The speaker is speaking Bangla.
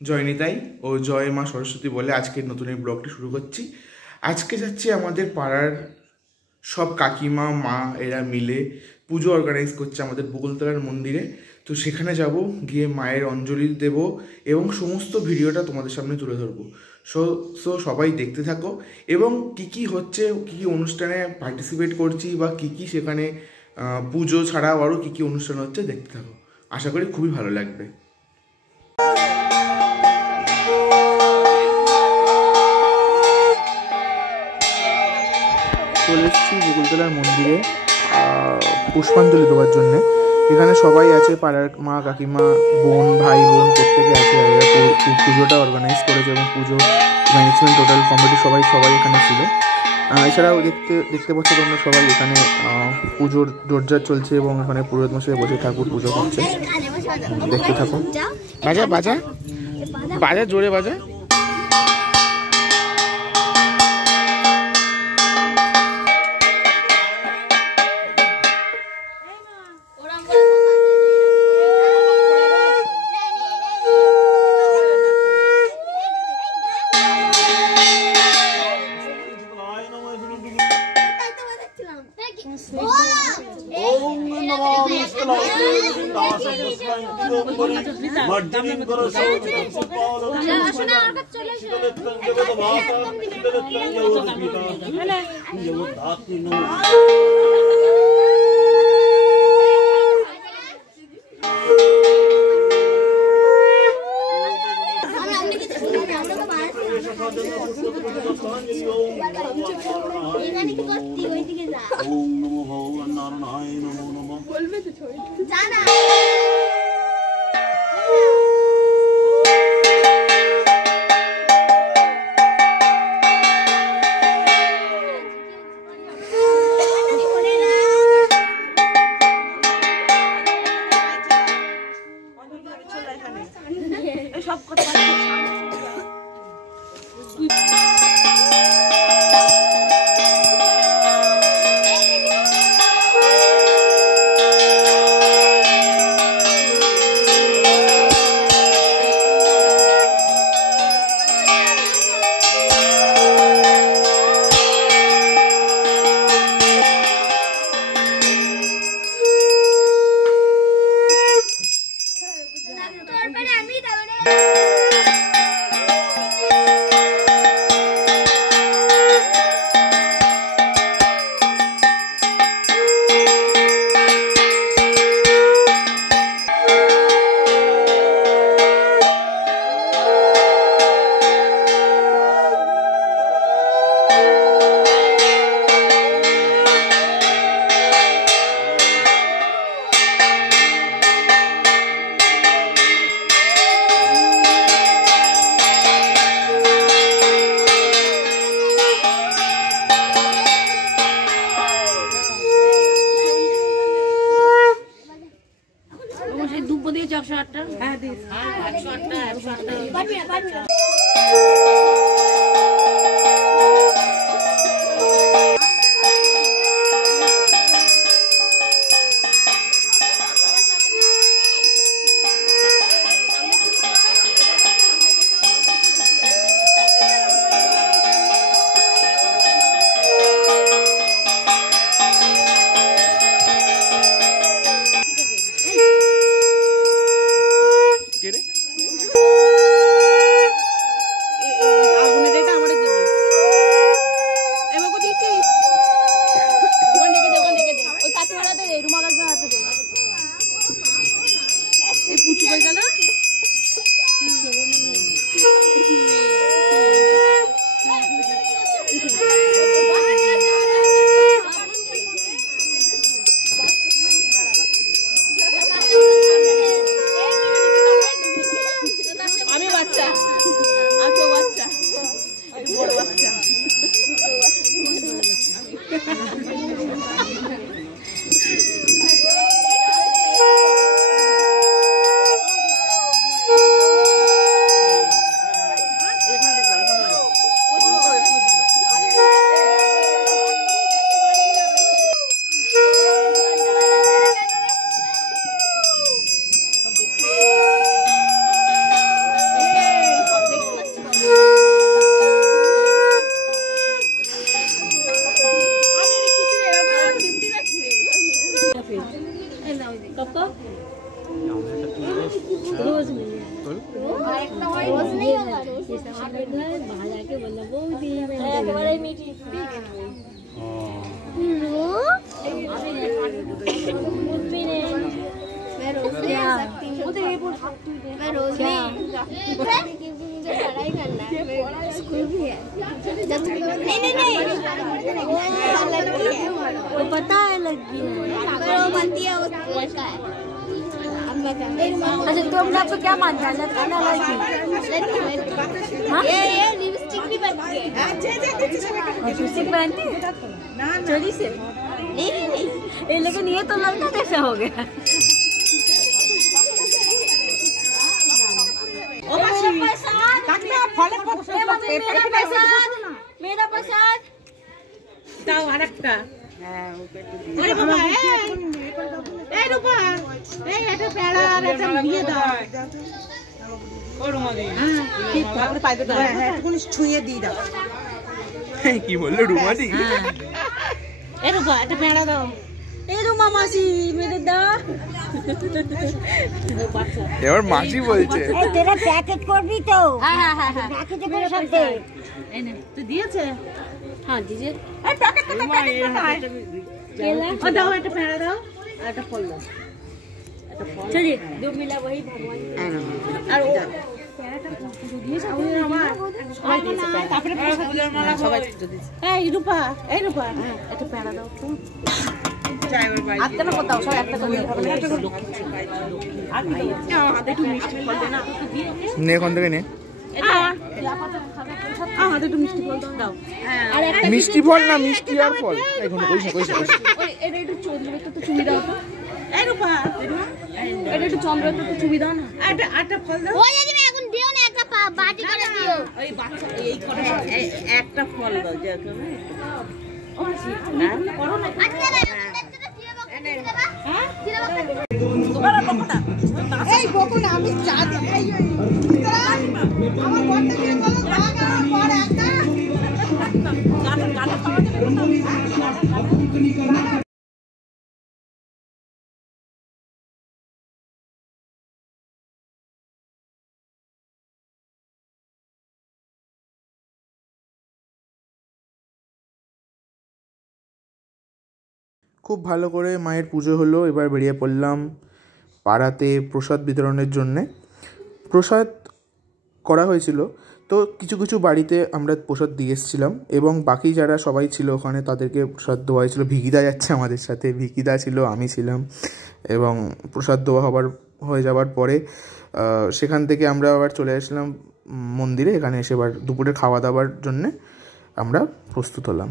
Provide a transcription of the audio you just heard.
জয় নিতাই ও জয় মা সরস্বতী বলে আজকের নতুন এই ব্লগটি শুরু করছি। আজকে যাচ্ছি আমাদের পাড়ার সব কাকিমা মা এরা মিলে পুজো অর্গানাইজ করছে আমাদের বকুলতলার মন্দিরে। তো সেখানে যাব, গিয়ে মায়ের অঞ্জলি দেব এবং সমস্ত ভিডিওটা তোমাদের সামনে তুলে ধরবো। সো সবাই দেখতে থাকো এবং কি কি হচ্ছে, কি কি অনুষ্ঠানে পার্টিসিপেট করছি বা কি কি সেখানে পুজো ছাড়াও আরও কী কী অনুষ্ঠান হচ্ছে দেখতে থাকো। আশা করি খুবই ভালো লাগবে। চলে এসেছি বকুলতলার মন্দিরে পুষ্পাঞ্জলি দেওয়ার জন্যে। এখানে সবাই আছে, পাড়ার মা কাকিমা বোন ভাই বোন প্রত্যেকে আছে। পুজোটা অর্গানাইজ করেছে এবং পুজো ম্যানেজমেন্ট টোটাল কমিটি সবাই এখানে ছিল। এছাড়াও দেখতে পাচ্ছ তোমরা সবাই এখানে পুজোর জোরজার চলছে এবং এখানে পুরোহিত মশাই বসে ঠাকুর পুজো করছে। দেখতে থাকো। বাজা বাজা বাজা, জোরে বাজা। मैं रोज पढ़ाई करना है, स्कूल भी है। नहीं वो पता है लड़की है, वो बनती है, वो लड़का है। अच्छा तो हम आपको क्या मानता है, लड़का ना लड़की? ये लिपस्टिक भी बनती है। लिपस्टिक पहनती है चोरी से? नहीं लेकिन ये तो लड़का कैसा हो गया? मेरा प्रसाद अरे बाबा ए रूपा ए এটা পেড়া আর এটা নিয়ে দাও ও রুমা দি ঠিক তারপরে পাইতে দাও হ্যাঁ একটু ছুঁয়ে দি দাও কি বললো রুমা দি? এ রূপা এটা পেড়া দাও এ রুমা মাসি মেরে দাও এবার মাসি বলছে এই তেরা প্যাকেট করবি তো? হ্যাঁ প্যাকেটে করে সব দে। এই নে তো দিয়েছে? হ্যাঁ দিয়েছে। এই প্যাকেট কোথায়? केला और दाओ এটা পেড়া দাও আর একটা ফল দাও, একটা ফল চলি দো মিলা वही भगवान আর ও পেড়াটা পুরো দিয়েছে আমার সবাই দিয়েছে তারপরে পূজার মালা সবাই দিয়েছে। এই রূপা একটা পেড়া দাও তো চাইবার ভাই আটটা না দাও সবাই একটা করে একটা লক্ষ্মী আর হাতে একটু মিষ্টি ফল দে না তো দিয়ে নে কোন থেকে নে মিষ্টি ফল দাও আর একটা মিষ্টি ফল না মিষ্টি আর ফল এখন কইছ ওই এটা একটু চন্দ্রতে তো চুমি দাও তো এই রূপা এটা একটু চন্দ্রতে তো চুমি দাও না আটা ফল দাও ওই যদি এখন দিও না একটা বাটি করে দিও ওই বাচ্চা এই করে একটা ফল দাও দেখো ও মাসি করো না তোমার বকো না এই বকো না আমি চা দিই আমার বড়টা দিয়ে বলো ভাগা বড় একটা গাটা খাওয়া যাবে না। খুব ভালো করে মায়ের পুজো হলো, এবার বেরিয়ে পড়লাম পাড়াতে প্রসাদ বিতরণের জন্যে। প্রসাদ করা হয়েছিল, তো কিছু কিছু বাড়িতে আমরা প্রসাদ দিয়ে এসেছিলাম এবং বাকি যারা সবাই ছিল ওখানে তাদেরকে প্রসাদ দেওয়া হয়েছিলো। ভিকিদা যাচ্ছে আমাদের সাথে, ভিকিদা ছিল, আমি ছিলাম এবং প্রসাদ দেওয়া হয়ে যাওয়ার পরে সেখান থেকে আমরা আবার চলে আসলাম মন্দিরে। এখানে এসে এবার দুপুরে খাওয়া দাওয়ার জন্যে আমরা প্রস্তুত হলাম।